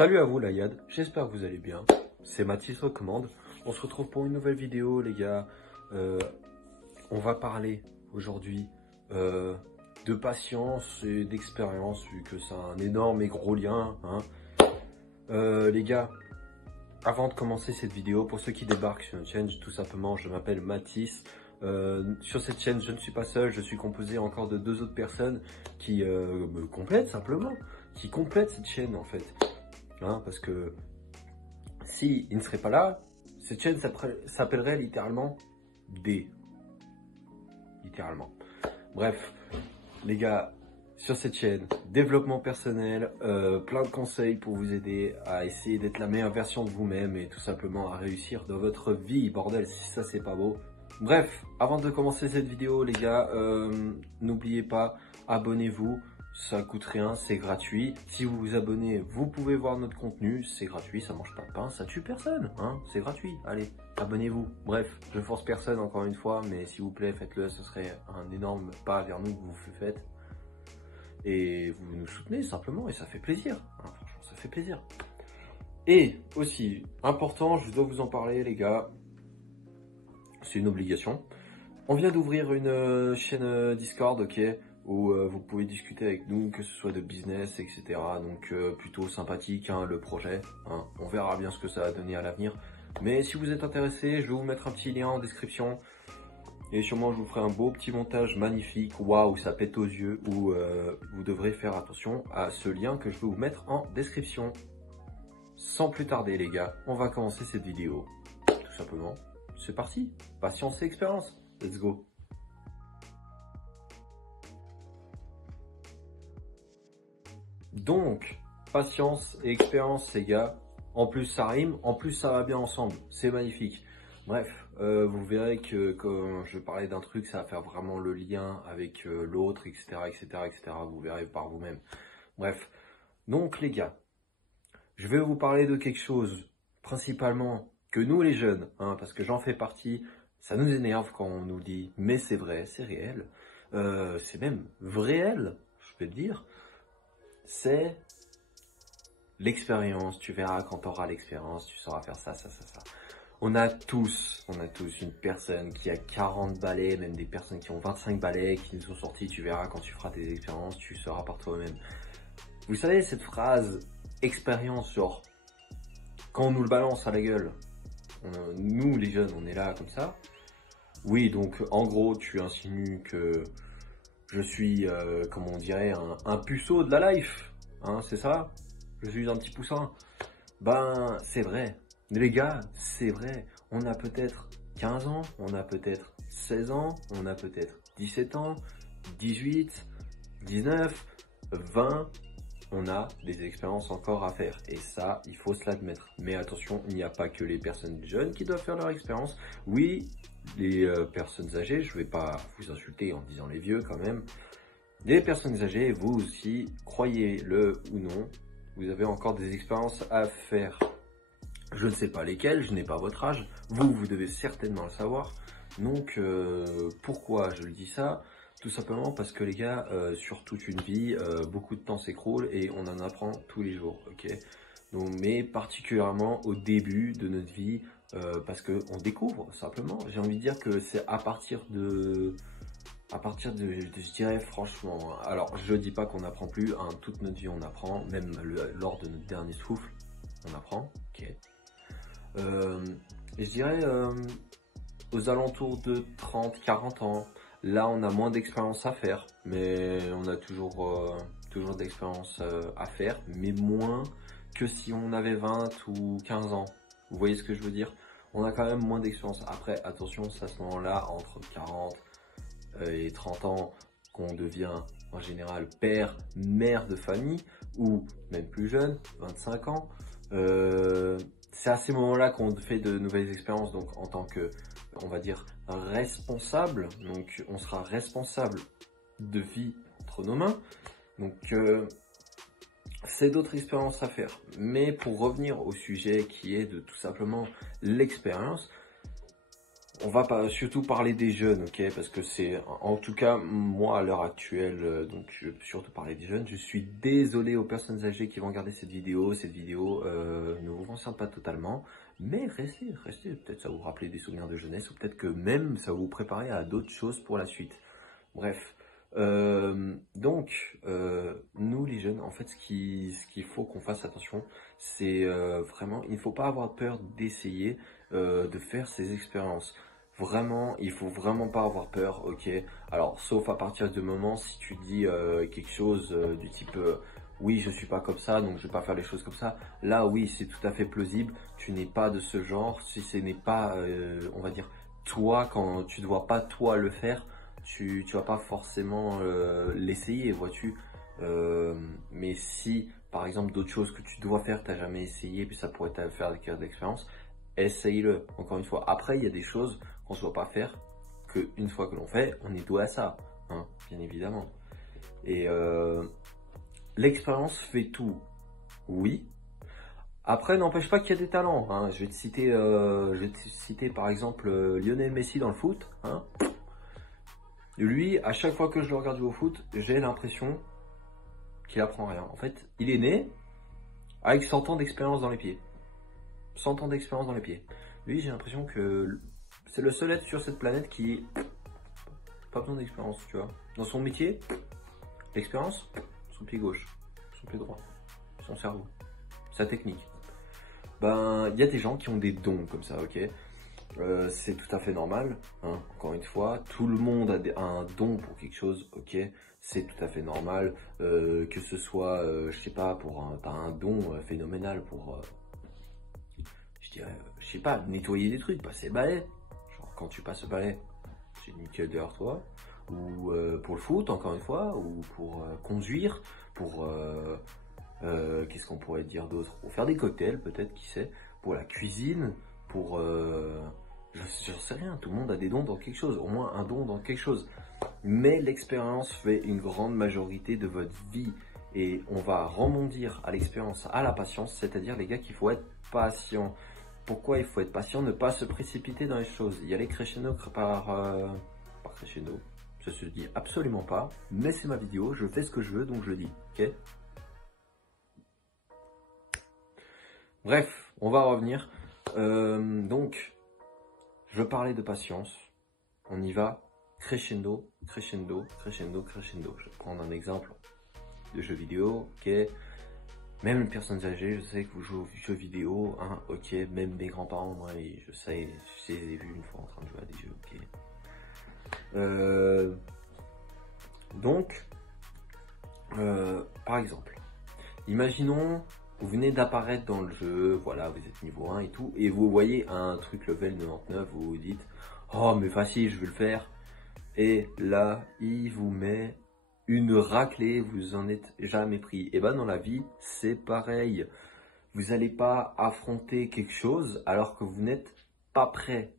Salut à vous la Yad, j'espère que vous allez bien. C'est Mathis Recommande. On se retrouve pour une nouvelle vidéo les gars. On va parler aujourd'hui de patience et d'expérience vu que c'est un énorme et gros lien. Les gars, avant de commencer cette vidéo, pour ceux qui débarquent sur notre chaîne, tout simplement, je m'appelle Mathis. Sur cette chaîne, je ne suis pas seul, je suis composé encore de 2 autres personnes qui me complètent simplement, qui complètent cette chaîne en fait. Parce que si ils ne seraient pas là, cette chaîne s'appellerait littéralement D. Littéralement. Bref, les gars, sur cette chaîne, développement personnel, plein de conseils pour vous aider à essayer d'être la meilleure version de vous-même et tout simplement à réussir dans votre vie, bordel, si ça c'est pas beau. Bref, avant de commencer cette vidéo, les gars, n'oubliez pas, abonnez-vous. Ça coûte rien, c'est gratuit. Si vous vous abonnez, vous pouvez voir notre contenu. C'est gratuit, ça mange pas de pain, ça tue personne. C'est gratuit. Allez, abonnez-vous. Bref, je force personne encore une fois, mais s'il vous plaît, faites-le. Ce serait un énorme pas vers nous que vous faites. Et vous nous soutenez simplement et ça fait plaisir. Franchement, ça fait plaisir. Et aussi, important, je dois vous en parler les gars. C'est une obligation. On vient d'ouvrir une chaîne Discord, ok, où vous pouvez discuter avec nous, que ce soit de business, etc. Donc plutôt sympathique le projet. On verra bien ce que ça va donner à l'avenir. Mais si vous êtes intéressé, je vais vous mettre un petit lien en description. Et sûrement je vous ferai un beau petit montage magnifique, waouh, ça pète aux yeux, où vous devrez faire attention à ce lien que je vais vous mettre en description. Sans plus tarder les gars, on va commencer cette vidéo. Tout simplement, c'est parti. Patience et expérience. Let's go. Donc, patience et expérience, les gars. En plus, ça rime. En plus, ça va bien ensemble. C'est magnifique. Bref, vous verrez que quand je parlais d'un truc, ça va faire vraiment le lien avec l'autre, etc., etc., etc. Vous verrez par vous-même. Bref. Donc, les gars, je vais vous parler de quelque chose, principalement, que nous, les jeunes, parce que j'en fais partie, ça nous énerve quand on nous dit, mais c'est vrai, c'est réel, c'est même réel, je peux le dire, c'est l'expérience. Tu verras quand tu auras l'expérience, tu sauras faire ça, ça, ça, ça. On a tous une personne qui a 40 balais, même des personnes qui ont 25 balais, qui nous sont sortis, tu verras quand tu feras tes expériences, tu sauras par toi-même. Vous savez, cette phrase, expérience, genre, quand on nous le balance à la gueule, nous les jeunes, on est là comme ça. Oui, donc en gros, tu insinues que je suis, comment on dirait, un puceau de la life. C'est ça? Je suis un petit poussin. Ben, c'est vrai. Les gars, c'est vrai. On a peut-être 15 ans, on a peut-être 16 ans, on a peut-être 17 ans, 18, 19, 20. On a des expériences encore à faire. Et ça, il faut se l'admettre. Mais attention, il n'y a pas que les personnes jeunes qui doivent faire leur expérience. Oui, les personnes âgées, je ne vais pas vous insulter en disant les vieux quand même. Les personnes âgées, vous aussi, croyez-le ou non, vous avez encore des expériences à faire. Je ne sais pas lesquelles, je n'ai pas votre âge. Vous devez certainement le savoir. Donc, pourquoi je le dis ça ? Tout simplement parce que les gars, sur toute une vie, beaucoup de temps s'écroule et on en apprend tous les jours, ok ? Donc, mais particulièrement au début de notre vie, parce qu'on découvre simplement. J'ai envie de dire que c'est à partir de, je dirais franchement, alors je dis pas qu'on n'apprend plus, toute notre vie on apprend, même lors de notre dernier souffle, on apprend, ok ? Et je dirais aux alentours de 30-40 ans, là on a moins d'expérience à faire, mais on a toujours d'expérience à faire, mais moins que si on avait 20 ou 15 ans. Vous voyez ce que je veux dire? On a quand même moins d'expérience. Après, attention, c'est à ce moment-là, entre 40 et 30 ans, qu'on devient en général père, mère de famille, ou même plus jeune, 25 ans. C'est à ces moments-là qu'on fait de nouvelles expériences, donc en tant que, on va dire, responsable. Donc on sera responsable de vie entre nos mains. Donc c'est d'autres expériences à faire. Mais pour revenir au sujet qui est de tout simplement l'expérience, on va pas surtout parler des jeunes, ok? Parce que c'est, en tout cas, moi à l'heure actuelle, donc je vais surtout parler des jeunes. Je suis désolé aux personnes âgées qui vont regarder cette vidéo. Cette vidéo ne vous concerne pas totalement, mais restez. Peut-être ça vous rappeler des souvenirs de jeunesse, ou peut-être que même ça vous préparer à d'autres choses pour la suite. Bref. Nous les jeunes, en fait, ce qu'il faut qu'on fasse attention, c'est vraiment, il ne faut pas avoir peur d'essayer de faire ces expériences. Vraiment, il faut vraiment pas avoir peur, ok? Alors, sauf à partir du moment si tu dis quelque chose du type oui, je suis pas comme ça, donc je vais pas faire les choses comme ça. Là, oui, c'est tout à fait plausible. Tu n'es pas de ce genre. Si ce n'est pas, on va dire, toi, quand tu ne dois pas toi le faire, tu vas pas forcément l'essayer, vois-tu. Mais si, par exemple, d'autres choses que tu dois faire, tu n'as jamais essayé, puis ça pourrait te faire acquérir de l'expérience, essaye-le, encore une fois. Après, il y a des choses qu'on ne doit pas faire, qu'une fois que l'on fait, on est doué à ça, hein, bien évidemment. Et l'expérience fait tout, oui. Après, n'empêche pas qu'il y a des talents, hein. Je vais te citer par exemple Lionel Messi dans le foot, hein. Lui, à chaque fois que je le regarde jouer au foot, j'ai l'impression qu'il apprend rien. En fait, il est né avec 100 ans d'expérience dans les pieds. 100 ans d'expérience dans les pieds. Lui, j'ai l'impression que c'est le seul être sur cette planète qui pas besoin d'expérience, tu vois. Dans son métier, l'expérience, son pied gauche, son pied droit, son cerveau, sa technique. Ben, il y a des gens qui ont des dons comme ça, ok. C'est tout à fait normal, hein. Encore une fois, tout le monde a un don pour quelque chose, ok, c'est tout à fait normal, que ce soit, je sais pas, t'as un don phénoménal pour, je dirais, je sais pas, nettoyer des trucs, passer le balai, genre quand tu passes le balai, c'est nickel derrière toi, ou pour le foot, encore une fois, ou pour conduire, pour, qu'est-ce qu'on pourrait dire d'autre, pour faire des cocktails, peut-être, qui sait, pour la cuisine, pour... j'en sais rien, tout le monde a des dons dans quelque chose, au moins un don dans quelque chose. Mais l'expérience fait une grande majorité de votre vie. Et on va rebondir à l'expérience, à la patience, c'est-à-dire les gars qu'il faut être patient. Pourquoi il faut être patient? Ne pas se précipiter dans les choses. Y aller crescendo par crescendo. Ça se dit absolument pas, mais c'est ma vidéo, je fais ce que je veux, donc je le dis, ok? Bref, on va revenir. Donc, je parlais de patience. On y va crescendo, crescendo, crescendo, crescendo. Je vais prendre un exemple de jeu vidéo, ok. Même les personnes âgées, je sais que vous jouez aux jeux vidéo, hein, ok. Même mes grands-parents, moi, je les ai vus une fois en train de jouer à des jeux, ok. Par exemple, imaginons, vous venez d'apparaître dans le jeu, voilà, vous êtes niveau 1 et tout, et vous voyez un truc level 99, vous vous dites, oh mais facile, je vais le faire. Et là, il vous met une raclée, vous en êtes jamais pris. Et ben dans la vie, c'est pareil. Vous n'allez pas affronter quelque chose alors que vous n'êtes pas prêt.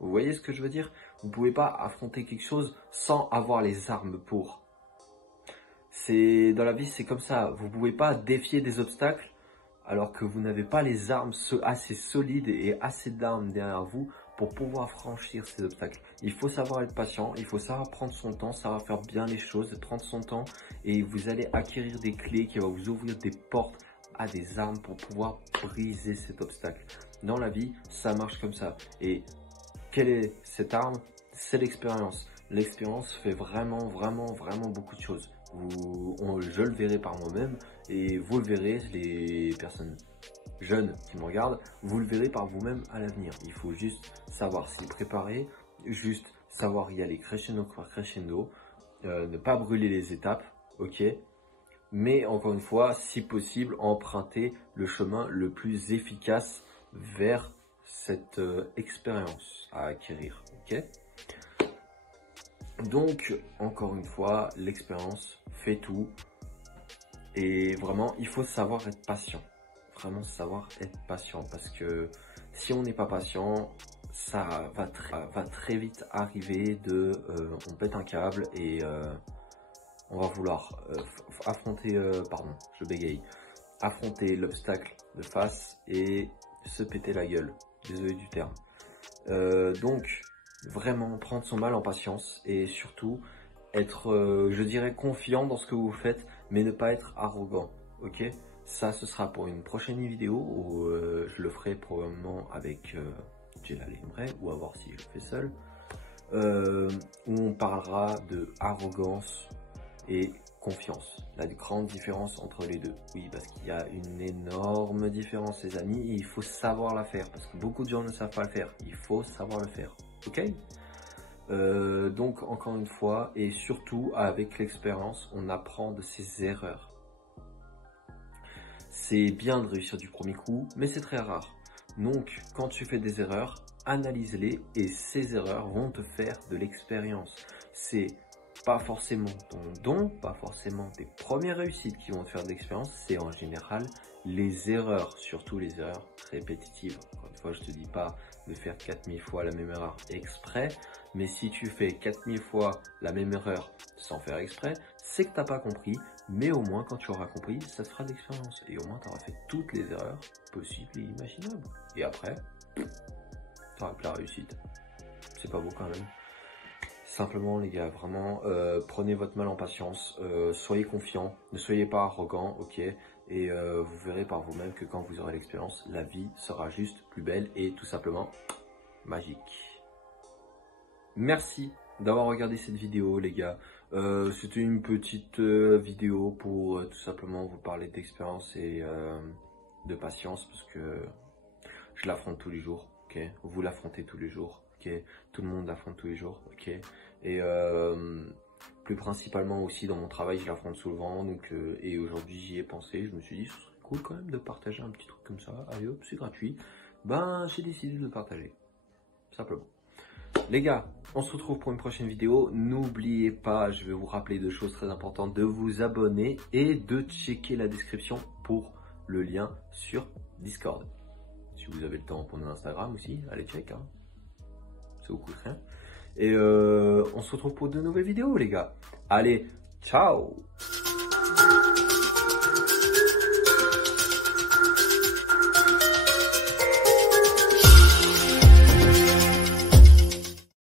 Vous voyez ce que je veux dire? Vous ne pouvez pas affronter quelque chose sans avoir les armes pour. Dans la vie, c'est comme ça. Vous ne pouvez pas défier des obstacles alors que vous n'avez pas les armes assez solides et assez d'armes derrière vous pour pouvoir franchir ces obstacles. Il faut savoir être patient, il faut savoir prendre son temps, savoir faire bien les choses, prendre son temps et vous allez acquérir des clés qui vont vous ouvrir des portes à des armes pour pouvoir briser cet obstacle. Dans la vie, ça marche comme ça. Et quelle est cette arme? C'est l'expérience. L'expérience fait vraiment beaucoup de choses. Je le verrai par moi-même et vous le verrez, les personnes jeunes qui me regardent, vous le verrez par vous-même à l'avenir. Il faut juste savoir s'y préparer, juste savoir y aller crescendo par crescendo, ne pas brûler les étapes, ok? Mais encore une fois, si possible, emprunter le chemin le plus efficace vers cette expérience à acquérir, ok? Donc, encore une fois, l'expérience fait tout. Et vraiment, il faut savoir être patient. Vraiment savoir être patient. Parce que si on n'est pas patient, ça va très vite arriver on pète un câble et on va vouloir affronter, pardon, je bégaye, affronter l'obstacle de face et se péter la gueule. Désolé du terme. Donc, vraiment prendre son mal en patience et surtout être, je dirais, confiant dans ce que vous faites, mais ne pas être arrogant, ok? Ça, ce sera pour une prochaine vidéo où je le ferai probablement avec Jelal Emre ou à voir si je le fais seul, où on parlera de arrogance et confiance. La grande différence entre les deux. Oui, parce qu'il y a une énorme différence, les amis, et il faut savoir la faire, parce que beaucoup de gens ne savent pas le faire. Il faut savoir le faire, ok? Donc, encore une fois, et surtout, avec l'expérience, on apprend de ses erreurs. C'est bien de réussir du premier coup, mais c'est très rare. Donc, quand tu fais des erreurs, analyse-les, et ces erreurs vont te faire de l'expérience. C'est pas forcément ton don, pas forcément tes premières réussites qui vont te faire de l'expérience, c'est en général les erreurs, surtout les erreurs répétitives. Encore une fois, je te dis pas de faire 4000 fois la même erreur exprès, mais si tu fais 4000 fois la même erreur sans faire exprès, c'est que tu n'as pas compris, mais au moins quand tu auras compris, ça te fera de l'expérience, et au moins tu auras fait toutes les erreurs possibles et imaginables. Et après, tu auras que la réussite. C'est pas beau quand même. Simplement les gars, vraiment, prenez votre mal en patience, soyez confiants, ne soyez pas arrogants, ok, et vous verrez par vous-même que quand vous aurez l'expérience, la vie sera juste plus belle et tout simplement magique. Merci d'avoir regardé cette vidéo les gars, c'était une petite vidéo pour tout simplement vous parler d'expérience et de patience parce que je l'affronte tous les jours, ok, vous l'affrontez tous les jours. Okay. Tout le monde l'affronte tous les jours, ok. Et plus principalement aussi dans mon travail, je l'affronte souvent. Donc, et aujourd'hui, j'y ai pensé. Je me suis dit, ce serait cool quand même de partager un petit truc comme ça. Allez hop, c'est gratuit. Ben, j'ai décidé de partager. Simplement. Les gars, on se retrouve pour une prochaine vidéo. N'oubliez pas, je vais vous rappeler deux choses très importantes, de vous abonner et de checker la description pour le lien sur Discord. Si vous avez le temps pour mon Instagram aussi, allez check, hein. Ça vous coûte rien. Et on se retrouve pour de nouvelles vidéos les gars. Allez, ciao!